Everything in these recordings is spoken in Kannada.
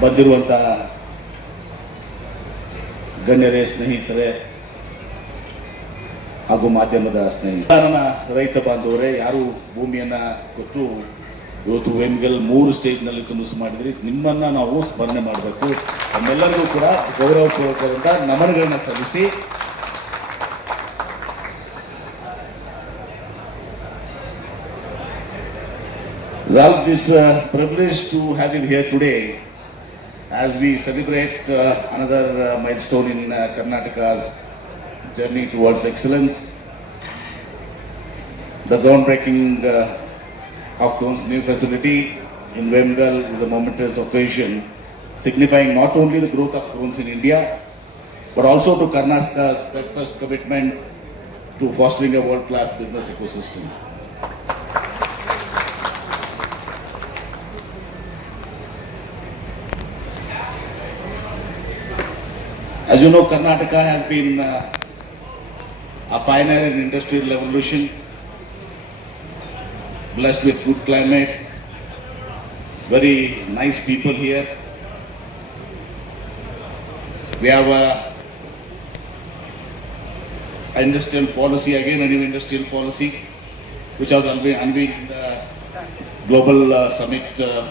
ಬಂದಿರುವಂಥ ಗಣ್ಯರೇ ಸ್ನೇಹಿತರೆ ಹಾಗೂ ಮಾಧ್ಯಮದ ಸ್ನೇಹಿತರನ ರೈತ ಬಾಂಧವರೇ ಯಾರು ಭೂಮಿಯನ್ನ ಕೊಟ್ಟು ಇವತ್ತು ವೇಮ್ಗೆಲ್ ಮೂರು ಸ್ಟೇಜ್ನಲ್ಲಿ ಕನಸು ಮಾಡಿದ್ರಿ. ನಿಮ್ಮನ್ನ ನಾವು ಸ್ಮರಣೆ ಮಾಡಬೇಕು. ನಮ್ಮೆಲ್ಲರಿಗೂ ಕೂಡ ಗೌರವಪೂರ್ವಕವಾದ ನಮನಗಳನ್ನ ಸಲ್ಲಿಸಿ. Well, it is a privilege to have you here as we celebrate uh, another uh, milestone in uh, Karnataka's journey towards excellence. The groundbreaking uh, of Crohn's new facility in Vemgal is a momentous occasion signifying not only the growth of Crohn's in India but also to Karnataka's steadfast commitment to fostering a world-class business ecosystem. As you know, Karnataka has been uh, a pioneer in industrial revolution, blessed with good climate, very nice people here. We have a industrial policy, again a new industrial policy, which was unveiled in the global uh, summit, uh,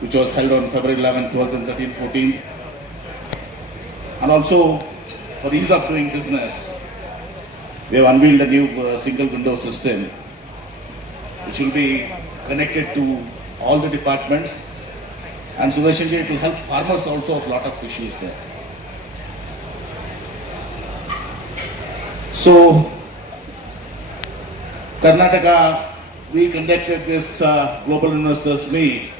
which was held on February 11, 2013-14. And also, for ease of doing business, we have unveiled a new uh, single window system, which will be connected to all the departments. And so it will help farmers also of lot of issues there. So, Karnataka, we conducted this uh, global investors meet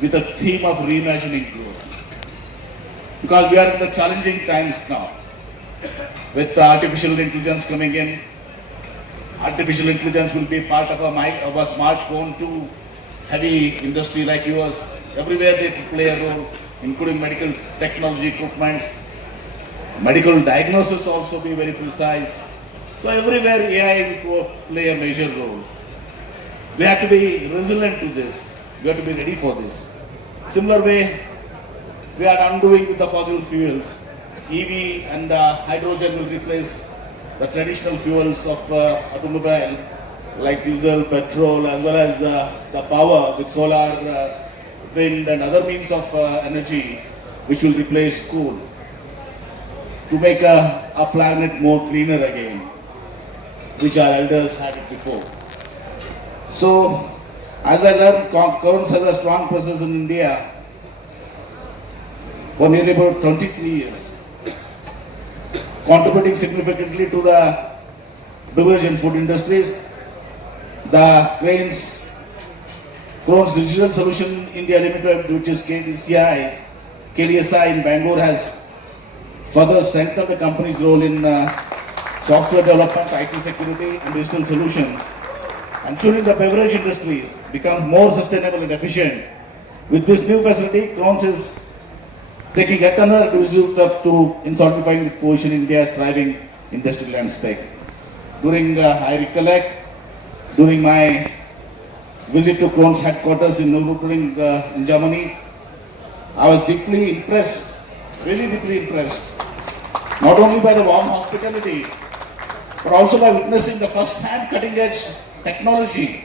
with a theme of reimagining growth because we are in the challenging times now. With artificial intelligence coming in artificial intelligence will be part of a mic of a smartphone to heavy industry like yours. Everywhere they play a role including medical technology equipments. Medical diagnosis also be very precise. So everywhere ai will play a major role. We have to be resilient to this. We have to be ready for this. Similar way we are undoing with the fossil fuels. EV and uh, hydrogen will replace the traditional fuels of uh, automobile like diesel, petrol, as well as uh, the power with solar, uh, wind, and other means of uh, energy, which will replace coal to make a, a planet more cleaner again, which our elders had it before. So, as I learned, Counts has a strong presence in India for nearly about 23 years, contributing significantly to the beverage and food industries. The Cranes, Crohn's Digital Solution India Limited, which is KDCI, KDSI in Bangalore, has further strengthened the company's role in uh, software development, IT security, and digital solutions, ensuring the beverage industries become more sustainable and efficient. With this new facility, Crohn's is taking yet another decisive step to in its position in India's thriving industrial landscape. During, uh, I recollect, during my visit to Krohn's headquarters in Nürburgring uh, in Germany, I was deeply impressed, really deeply impressed, not only by the warm hospitality, but also by witnessing the first-hand cutting-edge technology,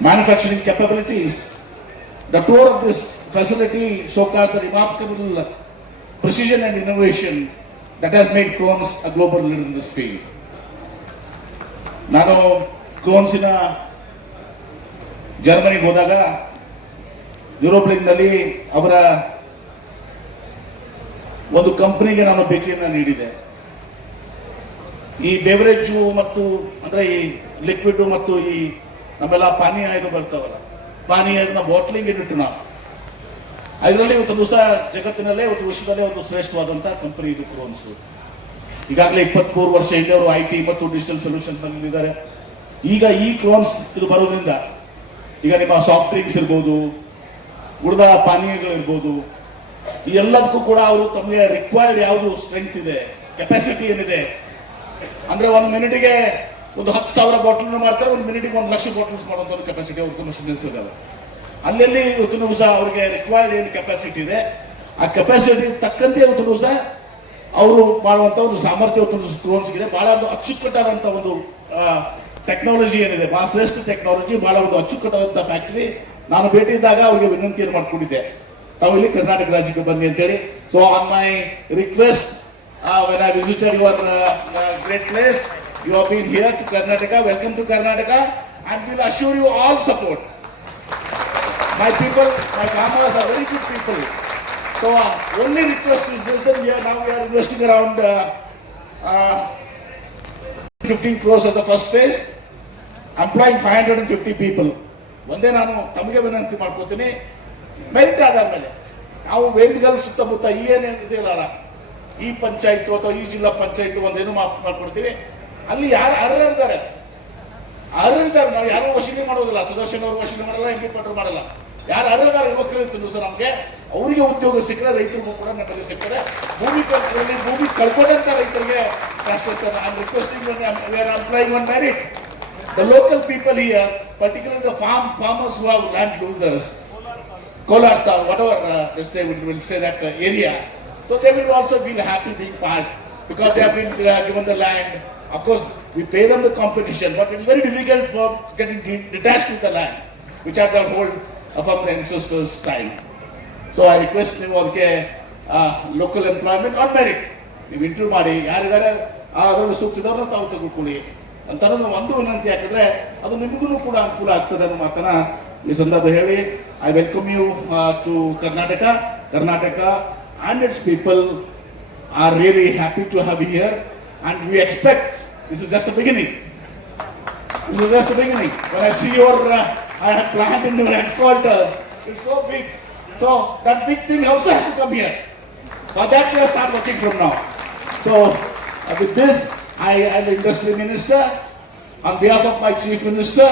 manufacturing capabilities, the tour of this facility showcased the remarkable precision and innovation that has made Crohn's a global leader in this field. ನಾನು ಕ್ರೋನ್ಸಿನ ಜರ್ಮನಿಗೆ ಹೋದಾಗ ಯುರೋಪ್ಲಿಂಗ್ನಲ್ಲಿ ಅವರ ಒಂದು ಕಂಪನಿಗೆ ನಾನು ಭೇಟಿಯನ್ನು ನೀಡಿದೆ ಈ ಬೆವರೇಜು ಮತ್ತು ಅಂದರೆ ಈ ಲಿಕ್ವಿಡ್ ಮತ್ತು ಈ ನಮ್ಮೆಲ್ಲ ಪಾನೀಯ ಇದು ಬರ್ತಾವಲ್ಲ ಪಾನೀಯನ ಬಾಟ್ಲಿಂಗ್ ಇಟ್ಟು ನಾವು. ಅದರಲ್ಲಿ ಇವತ್ತು ದಿವಸ ಜಗತ್ತಿನಲ್ಲೇ ಇವತ್ತು ವಿಶ್ವದಲ್ಲೇ ಒಂದು ಶ್ರೇಷ್ಠವಾದಂತಹ ಕಂಪನಿ ಇದು ಕ್ರೋನ್ಸ್ ಈಗಾಗಲೇ ಇಪ್ಪತ್ಮೂರು ವರ್ಷ ಹಿಂದೆ ಅವರು ಐ ಟಿ ಮತ್ತು ಡಿಜಿಟಲ್ ಸೊಲ್ಯೂಷನ್ಸ್ ಬಂದಿದ್ದಾರೆ. ಈಗ ಈ ಕ್ರೋನ್ಸ್ ಇದು ಬರೋದ್ರಿಂದ ಈಗ ನಿಮ್ಮ ಸಾಫ್ಟ್ ಡ್ರಿಂಕ್ಸ್ ಇರ್ಬೋದು, ಉಳಿದ ಪಾನೀಯಗಳಿರ್ಬೋದು ಈ ಎಲ್ಲದಕ್ಕೂ ಕೂಡ ಅವರು ತಮಗೆ ರಿಕ್ವೈರ್ಡ್ ಯಾವುದು ಸ್ಟ್ರೆಂತ್ ಇದೆ ಕೆಪಾಸಿಟಿ ಏನಿದೆ? ಅಂದ್ರೆ ಒಂದು ಮಿನಿಟಿಗೆ ಒಂದು ಹತ್ತು ಸಾವಿರ ಬಾಟಲ್ ಮಾಡ್ತಾರೆ, ಒಂದು ಮಿನಿಟಿಗೆ ಒಂದು ಲಕ್ಷ ಬಾಟಲ್ಸ್ ಮಾಡುವಂತ ಕೆಪಾಸಿಟಿ ಅವ್ರಿಗೆ ಮಷಿನ್ಸ್ ಇದಾವೆ ಅಲ್ಲೆಲ್ಲಿ ದಿವಸ ಅವ್ರಿಗೆ ರಿಕ್ವೈರ್ಡ್ ಏನು ಕೆಪಾಸಿಟಿ ಇದೆ, ಆ ಕೆಪಾಸಿಟಿ ತಕ್ಕಂತೆ ದಿವಸ ಅವರು ಮಾಡುವಂತ ಒಂದು ಸಾಮರ್ಥ್ಯ ಡ್ರೋನ್ಸ್ ಇದೆ ಬಹಳ ಒಂದು ಅಚ್ಚುಕಟ್ಟಾದಂತ ಒಂದು ಟೆಕ್ನಾಲಜಿ ಏನಿದೆ, ಬಹಳ ಶ್ರೇಷ್ಠ ಟೆಕ್ನಾಲಜಿ ಬಹಳ ಒಂದು ಅಚ್ಚುಕಟ್ಟಾದಂತ ಫ್ಯಾಕ್ಟರಿ ನಾನು ಭೇಟಿ ಇದ್ದಾಗ ಅವರಿಗೆ ವಿನಂತಿಯನ್ನು ಮಾಡಿಕೊಂಡಿದ್ದೆ, ತಾವು ಇಲ್ಲಿ ಕರ್ನಾಟಕ ರಾಜ್ಯಕ್ಕೆ ಬನ್ನಿ ಅಂತೇಳಿ. So on my request when I visited your great place you have been here to Karnataka. Welcome to Karnataka. And we'll assure you all support. my people, my farmers are very good people. So uh, only request is this, and we are now we are investing around uh, uh, 15 crores as the first phase, employing 550 people. ಒಂದೇ ನಾನು ತಮಗೆ ವಿನಂತಿ ಮಾಡ್ಕೋತೀನಿ ಮೆರಿಟ್ ಆದಾದ್ಮೇಲೆ ನಾವು ವೇದಿಗಲ್ ಸುತ್ತಮುತ್ತ ಏನೇನು ಇದೆಯಲ್ಲ ಈ ಪಂಚಾಯತ್ ಅಥವಾ ಈ ಜಿಲ್ಲಾ ಪಂಚಾಯತ್ ಒಂದೇನು ಮಾಡ್- ಮಾಡ್ಕೊಡ್ತೀವಿ ಅಲ್ಲಿ ಯಾರು ಅರ್ಹರಿದ್ದಾರೆ ಅರ್ಹರಿದ್ದಾರೆ ನಾವು ಯಾರು ವಶೀಲಿ ಮಾಡೋದಿಲ್ಲ. ಸುದರ್ಶನ್ ಅವರು ವಶೀಲಿ ಮಾಡಲ್ಲ ಎಂ ಪಿ ಪಟ್ರು ಮಾಡಲ್ಲ. ಯಾರು ಅರ್ಹರಿದ್ದಾರೆ ಯುವಕರು ಸರ್ ನಮಗೆ. ಅವರಿಗೆ ಉದ್ಯೋಗ ಸಿಕ್ಕರೆ ರೈತರಿಗೂ ಕೂಡ ನಮಗೆ ಸಿಕ್ಕರೆ. ಭೂಮಿ ಕಲ್ಪದಲ್ಲಿ ಭೂಮಿ ಕಳ್ಕೊಂಡಂತ ರೈತರಿಗೆ I requesting applying on merit the local people here particular the farm farmers who have land losers Kolar ತಾ what our will will say that uh, area. So they happy also feel happy being part because they have given the land. Of course, we pay them the competition, but it's very difficult for getting de- detached with the land, which are the hold from the ancestors' time. So I request ನೀವು ಅದಕ್ಕೆ ಲೋಕಲ್ ಎಂಪ್ಲಾಯ್ಮೆಂಟ್ ಆನ್ ಮೆರಿಟ್ ನೀವು ಇಂಟರ್ವ್ಯೂ ಮಾಡಿ ಯಾರಿದ್ದಾರೆ ಅದರಲ್ಲಿ ಸೂಕ್ತದವ್ರನ್ನ ತಾವು ತೆಗೆದುಕೊಳ್ಳಿ. ಅಂತ ಒಂದು ವಿನಂತಿ ಯಾಕಂದ್ರೆ ಅದು ನಿಮಗೂ ಕೂಡ ಅನುಕೂಲ ಆಗ್ತದೆ ಅನ್ನೋ ಮಾತನ್ನ ಈ ಸಂದರ್ಭ ಹೇಳಿ. I welcome you to Karnataka Karnataka and its people are really happy to have here and we expect This is just the beginning. This is just the beginning. When I see your uh, I have plant in your headquarters, it's so big. So that big thing also has to come here. For that we will start working from now. So uh, with this, I as industry minister, on behalf of my chief minister,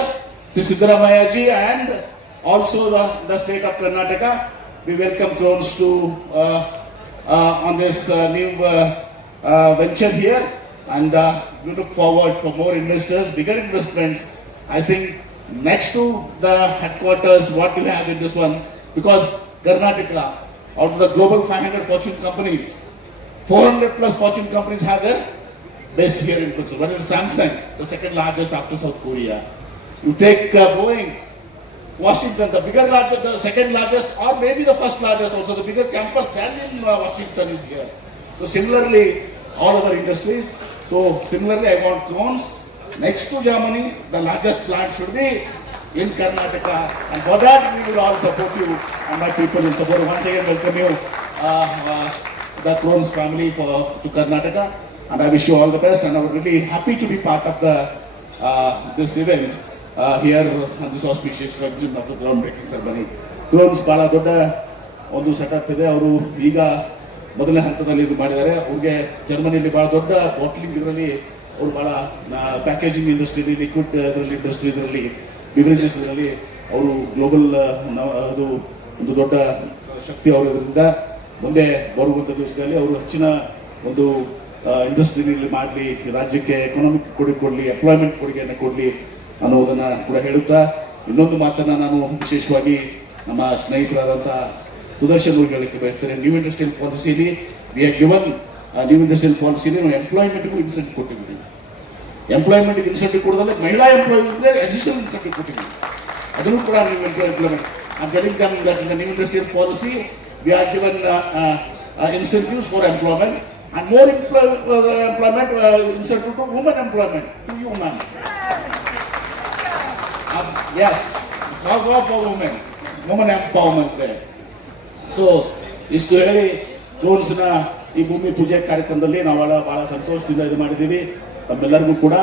Sri Siddharamayaji and also the, the state of Karnataka, we welcome drones to uh, uh, on this uh, new uh, uh, venture here and uh, we look forward for more investors, bigger investments. I think next to the headquarters, what you have in this one, because Karnataka, out of the global 500 Fortune companies, 400 plus Fortune companies have their base here in Kochi. Whether Samsung, the second largest after South Korea. You take uh, Boeing, Washington, the bigger largest, the second largest, or maybe the first largest also, the bigger campus than in uh, Washington is here. So similarly, all other industries. So similarly, I want clones. Next to Germany, the largest plant should be in Karnataka. And for that, we will all support you and my people will support you. Once again, welcome you, uh, uh, the clones family for to Karnataka. And I wish you all the best and I'm really happy to be part of the uh, this event uh, here on this auspicious occasion of the groundbreaking ceremony. Clones, Bala ದೊಡ್ಡ ಒಂದು ಸೆಟಪ್ ಇದೆ ಅವರು ಈಗ ಮೊದಲನೇ ಹಂತದಲ್ಲಿ ಇದು ಮಾಡಿದ್ದಾರೆ. ಅವ್ರಿಗೆ ಜರ್ಮನಿಯಲ್ಲಿ ಬಹಳ ದೊಡ್ಡ ಬಾಟ್ಲಿಂಗ್ ಇದರಲ್ಲಿ ಅವರು ಬಹಳ ಪ್ಯಾಕೇಜಿಂಗ್ ಇಂಡಸ್ಟ್ರಿ ಲಿಕ್ವಿಡ್ ಅದರಲ್ಲಿ ಇಂಡಸ್ಟ್ರಿ ಇದರಲ್ಲಿ ಬಿವರೇಜಸ್ ಇದರಲ್ಲಿ ಅವರು ಗ್ಲೋಬಲ್ ಅದು ಒಂದು ದೊಡ್ಡ ಶಕ್ತಿ ಅವರು ಇದರಿಂದ ಮುಂದೆ ಬರುವಂಥ ದಿವಸದಲ್ಲಿ ಅವರು ಹೆಚ್ಚಿನ ಒಂದು ಇಂಡಸ್ಟ್ರಿನಲ್ಲಿ ಮಾಡಲಿ, ರಾಜ್ಯಕ್ಕೆ ಎಕನಾಮಿಕ್ ಕೊಡುಗೆ ಕೊಡಲಿ ಎಂಪ್ಲಾಯ್ಮೆಂಟ್ ಕೊಡುಗೆಯನ್ನು ಕೊಡಲಿ ಅನ್ನೋದನ್ನು ಕೂಡ ಹೇಳುತ್ತಾ, ಇನ್ನೊಂದು ಮಾತನ್ನು ನಾನು ವಿಶೇಷವಾಗಿ ನಮ್ಮ ಸ್ನೇಹಿತರಾದಂಥ ಸುದರ್ಶನ್ ಅವ್ರಿಗೆ ಹೇಳಕ್ಕೆ ಬಯಸ್ತೇನೆ new industrial ಪಾಲಿಸಿಲಿ we have given new industrial ಪಾಲಿಸಿಲಿ ನಾವು ಎಂಪ್ಲಾಯ್ಮೆಂಟ್ಗೂ ಇನ್ಸೆಂಟಿವ್ ಕೊಟ್ಟಿದ್ದೀವಿ ಎಂಪ್ಲಾಯ್ಮೆಂಟ್ಗೆ ಇನ್ಸೆಂಟಿವ್ ಕೊಡೋದಲ್ಲ ಮಹಿಳಾ ಎಂಪ್ಲಾಯೀಸ್ಗೆ ಅಡಿಷನಲ್ ಇನ್ಸೆಂಟಿವ್ ಕೊಟ್ಟಿದ್ದೀವಿ ಅದನ್ನು ಕೂಡ ನೀವು implement I'm telling them that in the new industrial policy, we are given uh, uh, uh, incentives for employment and more employ, uh, employment uh, incentive to women employment, to you ma'am. Um, yes, it's not all for women, women empowerment there. so ಇಷ್ಟು ಹೇಳಿ ಡ್ರೋನ್ಸ್ನ ಈ ಭೂಮಿ ಪೂಜೆ ಕಾರ್ಯಕ್ರಮದಲ್ಲಿ ನಾವು ಬಹಳ ಸಂತೋಷದಿಂದ ಇದು ಮಾಡಿದ್ದೀವಿ. ನಮ್ಮೆಲ್ಲರಿಗೂ ಕೂಡ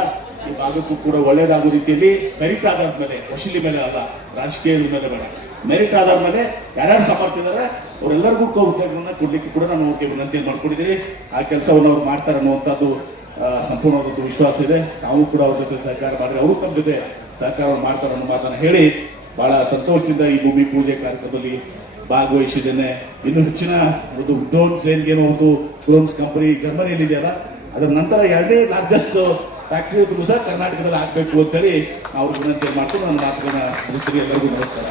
ಈ ಭಾಗಕ್ಕೂ ಕೂಡ ಒಳ್ಳೇದಾಗೋ ರೀತಿಯಲ್ಲಿ ಮೆರಿಟ್ ಆಧಾರದ ಮೇಲೆ, ವಶೀಲಿ ಮೇಲೆ ಅಲ್ಲ, ರಾಜಕೀಯದ ಮೇಲೆ ಬೇಡ. ಮೆರಿಟ್ ಆಧಾರದ ಮೇಲೆ ಯಾರ್ಯಾರು ಸಮರ್ಥ ಇದ್ದಾರೆ ಅವರೆಲ್ಲರಿಗೂ ಕೂಡ ಉದ್ಯೋಗವನ್ನು ಕೊಡ್ಲಿಕ್ಕೆ ಕೂಡ ನಾನು ಅವ್ರಿಗೆ ವಿನಂತಿ ಮಾಡ್ಕೊಂಡಿದ್ದೀನಿ. ಆ ಕೆಲಸವನ್ನು ಅವ್ರು ಮಾಡ್ತಾರೆ ಅನ್ನುವಂಥದ್ದು ಸಂಪೂರ್ಣವಾದದ್ದು ಸಂಪೂರ್ಣವಾದ ವಿಶ್ವಾಸ ಇದೆ. ನಾವು ಕೂಡ ಅವ್ರ ಜೊತೆ ಸಹಕಾರ ಮಾಡಿದ್ರೆ ಅವರು ತಮ್ಮ ಜೊತೆ ಸಹಕಾರವನ್ನು ಮಾಡ್ತಾರೆ ಅನ್ನೋ ಮಾತನ್ನು ಹೇಳಿ ಬಹಳ ಸಂತೋಷದಿಂದ ಈ ಭೂಮಿ ಪೂಜೆ ಕಾರ್ಯಕ್ರಮದಲ್ಲಿ ಭಾಗವಹಿಸಿದ್ದೇನೆ. ಇನ್ನು ಹೆಚ್ಚಿನ ಒಂದು ಡ್ರೋನ್ಸ್ ಏನ್ಗೇನೋ ಒಂದು ಡ್ರೋನ್ಸ್ ಕಂಪನಿ ಜರ್ಮನಿಯಲ್ಲಿ ಇದೆಯಲ್ಲ ಅದರ ನಂತರ ಎರಡನೇ ಲಾರ್ಜೆಸ್ಟ್ ಫ್ಯಾಕ್ಟ್ರಿ ಸಹ ಕರ್ನಾಟಕದಲ್ಲಿ ಆಗಬೇಕು ಅಂತೇಳಿ ಅವ್ರಿಗೆ ವಿನಂತಿ ಮಾಡ್ಕೊಂಡು ನನ್ನ ಮಾತುಗಳನ್ನ ಎಲ್ಲರಿಗೂ ನಮಸ್ಕಾರ.